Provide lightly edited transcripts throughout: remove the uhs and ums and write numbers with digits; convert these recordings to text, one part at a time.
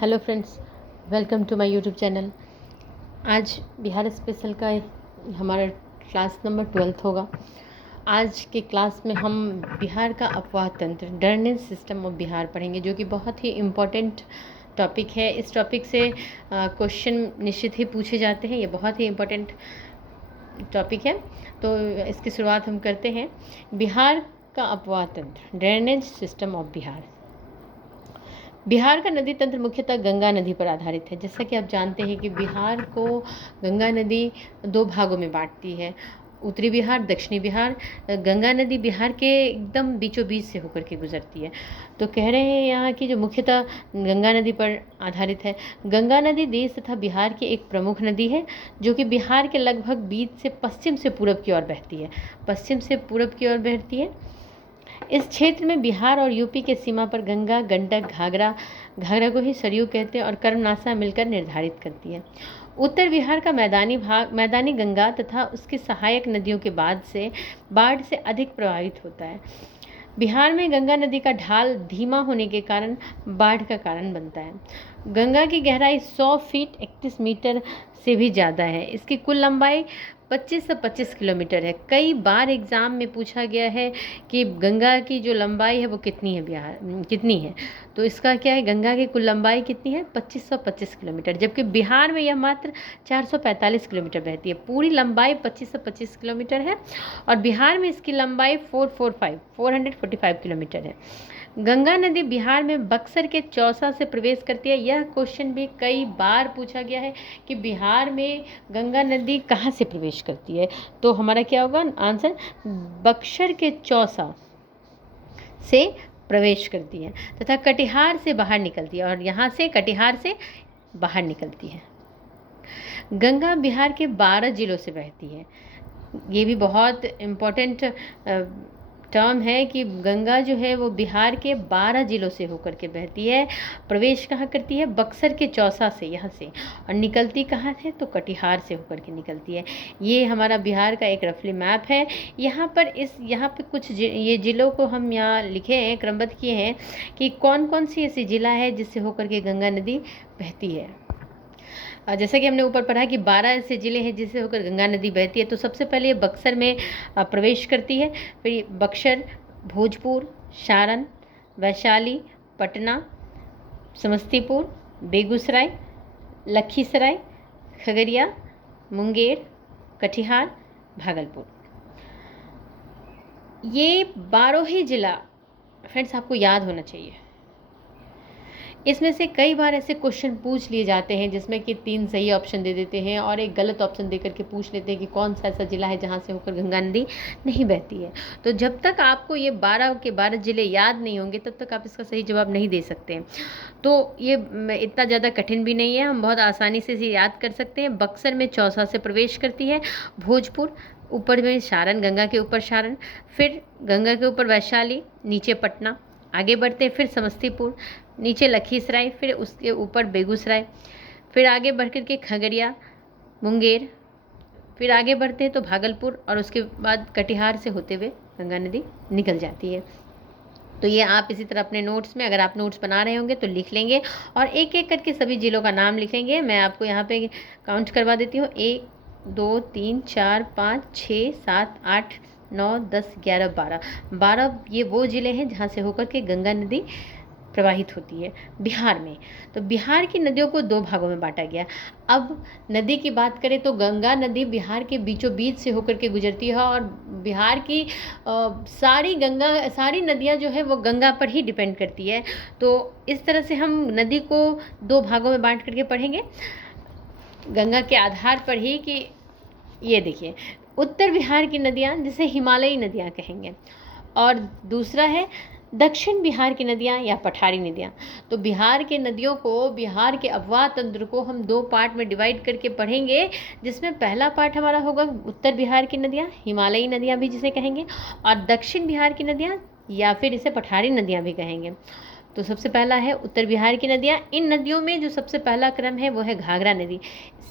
Hello friends, welcome to my YouTube channel. आज Bihar special का हमारा क्लास नंबर 12 होगा। आज के क्लास में हम बिहार का अफवाह तंत्र, ड्रेनेज सिस्टम ऑफ बिहार पढ़ेंगे, जो कि बहुत ही इम्पोर्टेंट टॉपिक है। इस टॉपिक से क्वेश्चन निश्चित ही पूछे जाते हैं। ये बहुत ही इम्पोर्टेंट टॉपिक है। तो इसकी शुरुआत हम करते हैं। बिहार का अफवाह तंत्र, drainage system of Bihar. Bihar का नदी तंत्र मुख्यतः गंगा नदी पर आधारित है। जैसा कि आप जानते हैं कि बिहार को गंगा नदी दो भागों में बांटती है, उत्तरी बिहार, दक्षिणी बिहार। गंगा नदी बिहार के एकदम बीचों बीच से होकर के गुजरती है। तो कह रहे हैं यहाँ की जो मुख्यतः गंगा नदी पर आधारित है। गंगा नदी देश तथा बिहार की एक प्रमुख नदी है, जो कि बिहार के लगभग बीच से पश्चिम से पूरब की ओर बहती है। पश्चिम से पूरब की ओर बहती है। इस क्षेत्र में बिहार और यूपी के सीमा पर गंगा, गंडक, घाघरा को ही सरयू कहते हैं, और कर्मनाशा मिलकर निर्धारित करती है। उत्तर बिहार का मैदानी भाग मैदानी गंगा तथा उसकी सहायक नदियों के बाढ़ से अधिक प्रभावित होता है। बिहार में गंगा नदी का ढाल धीमा होने के कारण बाढ़ का कारण बनता है। गंगा की गहराई 100 फीट 31 मीटर से भी ज़्यादा है। इसकी कुल लंबाई 25 से 25 किलोमीटर है। कई बार एग्ज़ाम में पूछा गया है कि गंगा की जो लंबाई है वो कितनी है। तो इसका क्या है, गंगा की कुल लंबाई कितनी है, 2525 किलोमीटर, जबकि बिहार में यह मात्र 445 किलोमीटर बहती है। पूरी लंबाई 25 से 25 किलोमीटर है और बिहार में इसकी लंबाई 445 किलोमीटर है। गंगा नदी बिहार में बक्सर के चौसा से प्रवेश करती है। यह क्वेश्चन भी कई बार पूछा गया है कि बिहार में गंगा नदी कहाँ से प्रवेश करती है। तो हमारा क्या होगा आंसर, बक्सर के चौसा से प्रवेश करती है तथा कटिहार से बाहर निकलती है, और यहाँ से कटिहार से बाहर निकलती है। गंगा बिहार के 12 जिलों से बहती है। ये भी बहुत इम्पोर्टेंट टर्म है कि गंगा जो है वो बिहार के 12 जिलों से होकर के बहती है। प्रवेश कहाँ करती है, बक्सर के चौसा से, यहाँ से, और निकलती कहाँ है, तो कटिहार से होकर के निकलती है। ये हमारा बिहार का एक रफली मैप है। यहाँ पे कुछ ये ज़िलों को हम यहाँ लिखे हैं, क्रमबद्ध किए हैं कि कौन कौन सी ऐसी ज़िला है जिससे होकर के गंगा नदी बहती है। जैसा कि हमने ऊपर पढ़ा कि 12 ऐसे ज़िले हैं जिससे होकर गंगा नदी बहती है। तो सबसे पहले ये बक्सर में प्रवेश करती है। फिर बक्सर, भोजपुर, सारण, वैशाली, पटना, समस्तीपुर, बेगूसराय, लखीसराय, खगड़िया, मुंगेर, कटिहार, भागलपुर। ये 12 ही ज़िला फ्रेंड्स आपको याद होना चाहिए। इसमें से कई बार ऐसे क्वेश्चन पूछ लिए जाते हैं जिसमें कि 3 सही ऑप्शन दे देते हैं और एक गलत ऑप्शन दे करके पूछ लेते हैं कि कौन सा ऐसा ज़िला है जहाँ से होकर गंगा नदी नहीं बहती है। तो जब तक आपको ये 12 के 12 ज़िले याद नहीं होंगे तब तक आप इसका सही जवाब नहीं दे सकते हैं। तो ये इतना ज़्यादा कठिन भी नहीं है, हम बहुत आसानी से इसे याद कर सकते हैं। बक्सर में चौसा से प्रवेश करती है, भोजपुर, ऊपर में सारण, गंगा के ऊपर सारण, फिर गंगा के ऊपर वैशाली, नीचे पटना, आगे बढ़ते हैं फिर समस्तीपुर, नीचे लखीसराय, फिर उसके ऊपर बेगूसराय, फिर आगे बढ़ कर के खगड़िया, मुंगेर, फिर आगे बढ़ते हैं तो भागलपुर, और उसके बाद कटिहार से होते हुए गंगा नदी निकल जाती है। तो ये आप इसी तरह अपने नोट्स में, अगर आप नोट्स बना रहे होंगे तो लिख लेंगे और एक एक करके सभी जिलों का नाम लिखेंगे। मैं आपको यहाँ पे काउंट करवा देती हूँ। 1 2 3 4 5 6 7 8 9 10 11 12 ये वो ज़िले हैं जहाँ से होकर के गंगा नदी प्रवाहित होती है बिहार में। तो बिहार की नदियों को 2 भागों में बांटा गया। अब नदी की बात करें तो गंगा नदी बिहार के बीचों बीच से होकर के गुजरती है, और बिहार की सारी नदियाँ जो है वो गंगा पर ही डिपेंड करती है। तो इस तरह से हम नदी को 2 भागों में बांट करके पढ़ेंगे गंगा के आधार पर ही। कि ये देखिए, उत्तर बिहार की नदियाँ जिसे हिमालयी नदियाँ कहेंगे, और दूसरा है दक्षिण बिहार की नदियाँ या पठारी नदियाँ। तो बिहार के नदियों को, बिहार के अफवाह तंत्र को हम 2 पार्ट में डिवाइड करके पढ़ेंगे, जिसमें पहला पार्ट हमारा होगा उत्तर बिहार की नदियाँ, हिमालयी नदियाँ भी जिसे कहेंगे, और दक्षिण बिहार की नदियाँ या फिर इसे पठारी नदियाँ भी कहेंगे। तो सबसे पहला है उत्तर बिहार की नदियाँ। इन नदियों में जो सबसे पहला क्रम है वो है घाघरा नदी।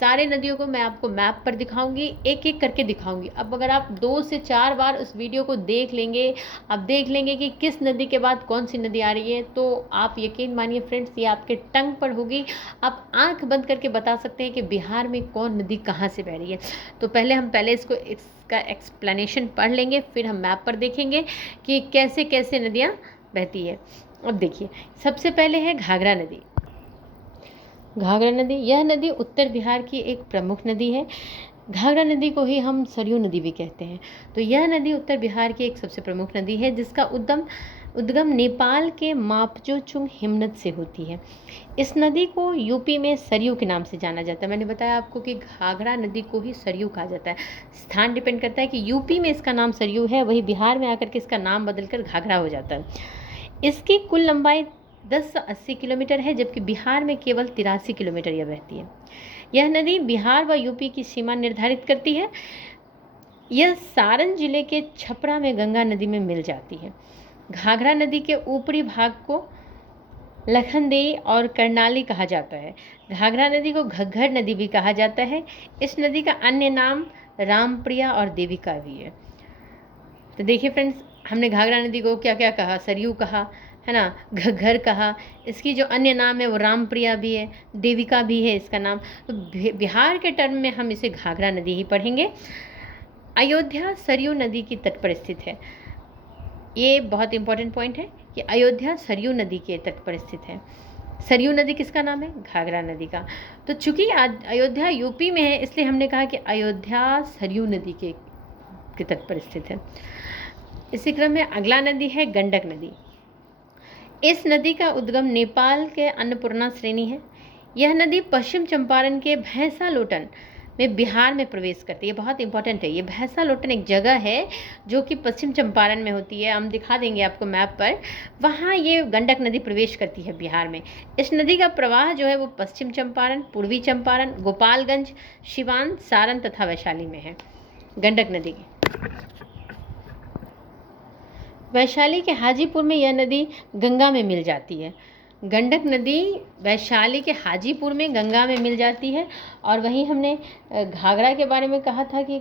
सारे नदियों को मैं आपको मैप पर दिखाऊंगी, एक एक करके दिखाऊंगी। अब अगर आप 2 से 4 बार उस वीडियो को देख लेंगे, आप देख लेंगे कि किस नदी के बाद कौन सी नदी आ रही है, तो आप यकीन मानिए फ्रेंड्स, ये आपके टंग पर होगी। आप आंख बंद करके बता सकते हैं कि बिहार में कौन नदी कहाँ से बह रही है। तो पहले इसका एक्सप्लेनेशन पढ़ लेंगे, फिर हम मैप पर देखेंगे कि कैसे कैसे नदियाँ बहती है। अब देखिए, सबसे पहले है घाघरा नदी। घाघरा नदी, यह नदी उत्तर बिहार की एक प्रमुख नदी है। घाघरा नदी को ही हम सरयू नदी भी कहते हैं। तो यह नदी उत्तर बिहार की एक सबसे प्रमुख नदी है, जिसका उद्गम नेपाल के मापजोचुंग हिमनद से होती है। इस नदी को यूपी में सरयू के नाम से जाना जाता है। मैंने बताया आपको कि घाघरा नदी को ही सरयू कहा जाता है। स्थान डिपेंड करता है कि यूपी में इसका नाम सरयू है, वही बिहार में आकर के इसका नाम बदलकर घाघरा हो जाता है। इसकी कुल लंबाई 10 से 80 किलोमीटर है, जबकि बिहार में केवल 83 किलोमीटर यह बहती है। यह नदी बिहार व यूपी की सीमा निर्धारित करती है। यह सारण जिले के छपरा में गंगा नदी में मिल जाती है। घाघरा नदी के ऊपरी भाग को लखनदेई और कर्नाली कहा जाता है। घाघरा नदी को घग्घर नदी भी कहा जाता है। इस नदी का अन्य नाम रामप्रिया और देविका भी है। तो देखिए फ्रेंड्स, हमने घाघरा नदी को क्या क्या कहा, सरयू कहा है ना, घग्घर कहा। इसकी जो अन्य नाम है वो रामप्रिया भी है, देविका भी है इसका नाम। तो बिहार के टर्म में हम इसे घाघरा नदी ही पढ़ेंगे। अयोध्या सरयू नदी की तट पर स्थित है। ये बहुत इंपॉर्टेंट पॉइंट है कि अयोध्या सरयू नदी के तट पर स्थित है। सरयू नदी किसका नाम है? घाघरा नदी का। तो चूंकि अयोध्या यूपी में है, इसलिए हमने कहा कि अयोध्या सरयू नदी के तट पर स्थित है। इसी क्रम में अगला नदी है गंडक नदी। इस नदी का उद्गम नेपाल के अन्नपूर्णा श्रेणी है। यह नदी पश्चिम चंपारण के भैंसा लोटन में बिहार में प्रवेश करती है। बहुत इंपॉर्टेंट है, ये भैंसा लोटन एक जगह है जो कि पश्चिम चंपारण में होती है। हम दिखा देंगे आपको मैप पर। वहाँ ये गंडक नदी प्रवेश करती है बिहार में। इस नदी का प्रवाह जो है वो पश्चिम चंपारण, पूर्वी चंपारण, गोपालगंज, सिवान, सारण तथा वैशाली में है। गंडक नदी वैशाली के हाजीपुर में यह नदी गंगा में मिल जाती है। गंडक नदी वैशाली के हाजीपुर में गंगा में मिल जाती है। और वहीं हमने घाघरा के बारे में कहा था कि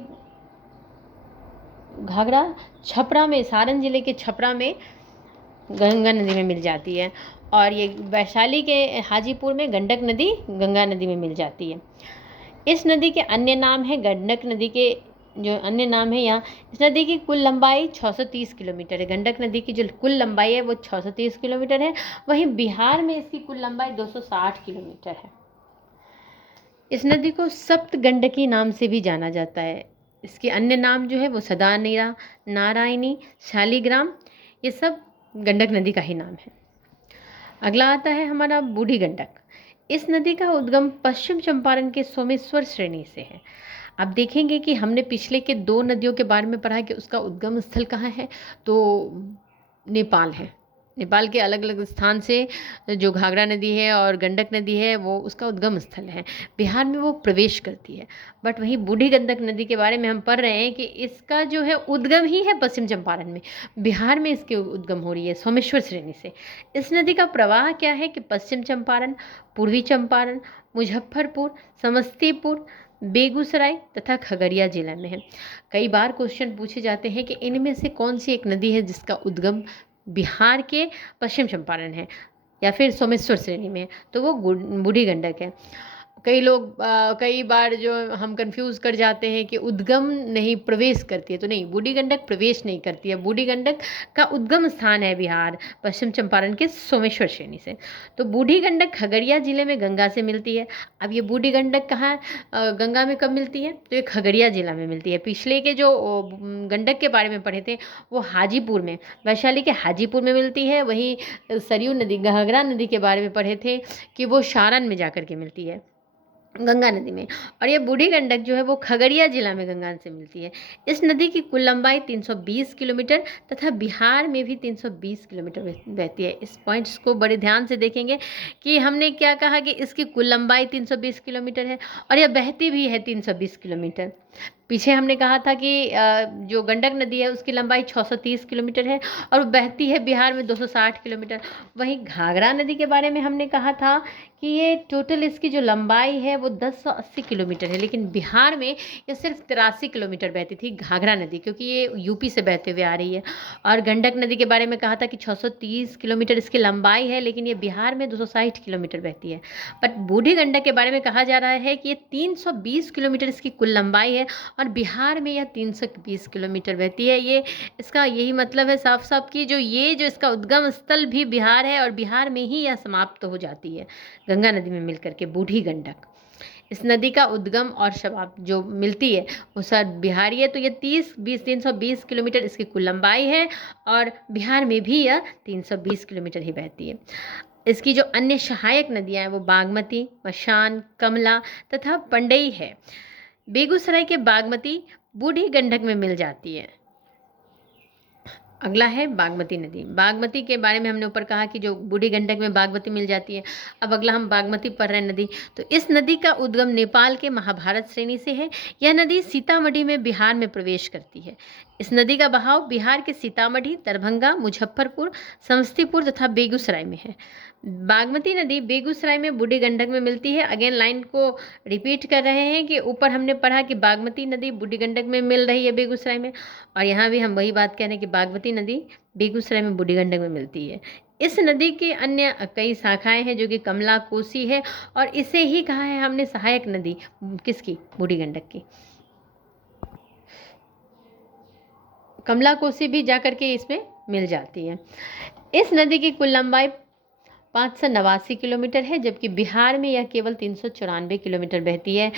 घाघरा छपरा में, सारण जिले के छपरा में गंगा नदी में मिल जाती है। और ये वैशाली के हाजीपुर में गंडक नदी गंगा नदी में मिल जाती है। इस नदी के अन्य नाम है, गंडक नदी के जो अन्य नाम है यहाँ, इस नदी की कुल लंबाई 630 किलोमीटर है। गंडक नदी की जो कुल लंबाई है वो 630 किलोमीटर है। वहीं बिहार में इसकी कुल लंबाई 260 किलोमीटर है। इस नदी को सप्त गंडकी नाम से भी जाना जाता है। इसके अन्य नाम जो है वो सदानीरा, नारायणी, शालीग्राम, ये सब गंडक नदी का ही नाम है। अगला आता है हमारा बूढ़ी गंडक। इस नदी का उद्गम पश्चिम चंपारण के सोमेश्वर श्रेणी से है। आप देखेंगे कि हमने पिछले के 2 नदियों के बारे में पढ़ा कि उसका उद्गम स्थल कहाँ है, तो नेपाल है। नेपाल के अलग अलग स्थान से जो घाघरा नदी है और गंडक नदी है वो उसका उद्गम स्थल है। बिहार में वो प्रवेश करती है। बट वहीं बूढ़ी गंडक नदी के बारे में हम पढ़ रहे हैं कि इसका जो है उद्गम ही है पश्चिम चंपारण में। बिहार में इसके उद्गम हो रही है सोमेश्वर श्रेणी से। इस नदी का प्रवाह क्या है कि पश्चिम चंपारण, पूर्वी चंपारण, मुजफ्फरपुर, समस्तीपुर, बेगूसराय तथा खगड़िया जिला में है। कई बार क्वेश्चन पूछे जाते हैं कि इनमें से कौन सी एक नदी है जिसका उद्गम बिहार के पश्चिम चंपारण है या फिर सोमेश्वर श्रेणी में है, तो वो बूढ़ी गंडक है। कई बार जो हम कंफ्यूज कर जाते हैं कि उद्गम नहीं प्रवेश करती है, तो नहीं, बूढ़ी गंडक प्रवेश नहीं करती है। बूढ़ी गंडक का उद्गम स्थान है बिहार पश्चिम चंपारण के सोमेश्वर श्रेणी से। तो बूढ़ी गंडक खगड़िया जिले में गंगा से मिलती है। अब ये बूढ़ी गंडक कहाँ गंगा में कब मिलती है, तो ये खगड़िया जिला में मिलती है। पिछले के जो गंडक के बारे में पढ़े थे वो हाजीपुर में, वैशाली के हाजीपुर में मिलती है। वहीं सरयू नदी, घाघरा नदी के बारे में पढ़े थे कि वो सारण में जाकर के मिलती है, गंगा नदी में। और ये बूढ़ी गंडक जो है वो खगड़िया जिला में गंगा से मिलती है। इस नदी की कुल लंबाई 320 किलोमीटर तथा बिहार में भी 320 किलोमीटर बहती है। इस पॉइंट्स को बड़े ध्यान से देखेंगे कि हमने क्या कहा कि इसकी कुल लंबाई 320 किलोमीटर है और यह बहती भी है 320 किलोमीटर। पीछे हमने कहा था कि जो गंडक नदी है उसकी लंबाई 630 किलोमीटर है और वो बहती है बिहार में 260 किलोमीटर। वहीं घाघरा नदी के बारे में हमने कहा था कि ये टोटल इसकी जो लंबाई है वो 1080 किलोमीटर है, लेकिन बिहार में ये सिर्फ 83 किलोमीटर बहती थी घाघरा नदी, क्योंकि ये यूपी से बहते हुए आ रही है। और गंडक नदी के बारे में कहा था कि 630 किलोमीटर इसकी लंबाई है, लेकिन ये बिहार में 260 किलोमीटर बहती है। बट बूढ़ी गंडक के बारे में कहा जा रहा है कि ये 320 किलोमीटर इसकी कुल लंबाई है और बिहार में यह 320 किलोमीटर बहती है। ये इसका यही मतलब है साफ साफ कि जो इसका उद्गम स्थल भी बिहार है और बिहार में ही यह समाप्त हो जाती है गंगा नदी में मिलकर के बूढ़ी गंडक। इस नदी का उद्गम और समाप्त जो मिलती है वो सब बिहार ही है। तो ये 320 किलोमीटर इसकी कुल लंबाई है और बिहार में भी यह 320 किलोमीटर ही बहती है। इसकी जो अन्य सहायक नदियाँ हैं वो बागमती, मशान, कमला तथा पंडई है। बेगूसराय के बागमती बूढ़ी गंडक में मिल जाती है। अगला है बागमती नदी। बागमती के बारे में हमने ऊपर कहा कि जो बूढ़ी गंडक में बागमती मिल जाती है। अब अगला हम बागमती पढ़ रहे हैं नदी। तो इस नदी का उद्गम नेपाल के महाभारत श्रेणी से है। यह नदी सीतामढ़ी में बिहार में प्रवेश करती है। इस नदी का बहाव बिहार के सीतामढ़ी, दरभंगा, मुजफ्फरपुर, समस्तीपुर तथा बेगूसराय में है। बागमती नदी बेगूसराय में बूढ़ी गंडक में मिलती है। अगेन लाइन को रिपीट कर रहे हैं कि ऊपर हमने पढ़ा कि बागमती नदी बूढ़ी गंडक में मिल रही है बेगूसराय में, और यहाँ भी हम वही बात कह रहे हैं कि बागमती नदी बेगूसराय में बूढ़ी गंडक में मिलती है। इस नदी के अन्य कई शाखाएं हैं जो कि कमला, कोसी है, और इसे ही कहा है हमने सहायक नदी किसकी, बूढ़ी गंडक की। कमला, कोसी भी जाकर के इसमें मिल जाती है। इस नदी की कुल लंबाई 589 किलोमीटर है, जबकि बिहार में यह केवल 394 किलोमीटर बहती है।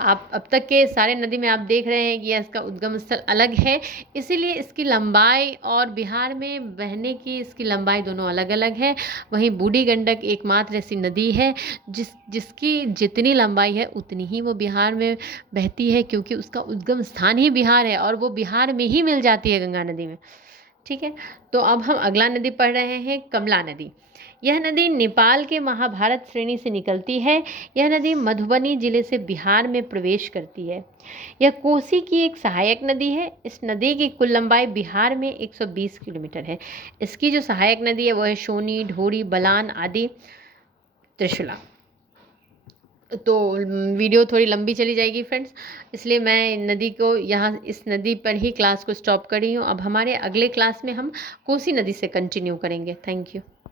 आप अब तक के सारे नदी में आप देख रहे हैं कि इसका उद्गम स्थल अलग है, इसीलिए इसकी लंबाई और बिहार में बहने की इसकी लंबाई दोनों अलग अलग है। वहीं बूढ़ी गंडक एकमात्र ऐसी नदी है जिसकी जितनी लंबाई है उतनी ही वो बिहार में बहती है, क्योंकि उसका उद्गम स्थान ही बिहार है और वो बिहार में ही मिल जाती है गंगा नदी में। ठीक है, तो अब हम अगला नदी पढ़ रहे हैं, कमला नदी। यह नदी नेपाल के महाभारत श्रेणी से निकलती है। यह नदी मधुबनी जिले से बिहार में प्रवेश करती है। यह कोसी की एक सहायक नदी है। इस नदी की कुल लंबाई बिहार में 120 किलोमीटर है। इसकी जो सहायक नदी है वो है सोनी, ढोरी, बलान आदि, त्रिशूला। तो वीडियो थोड़ी लंबी चली जाएगी फ्रेंड्स, इसलिए मैं नदी को यहाँ इस नदी पर ही क्लास को स्टॉप कर रही हूँ। अब हमारे अगले क्लास में हम कोसी नदी से कंटिन्यू करेंगे। Thank you.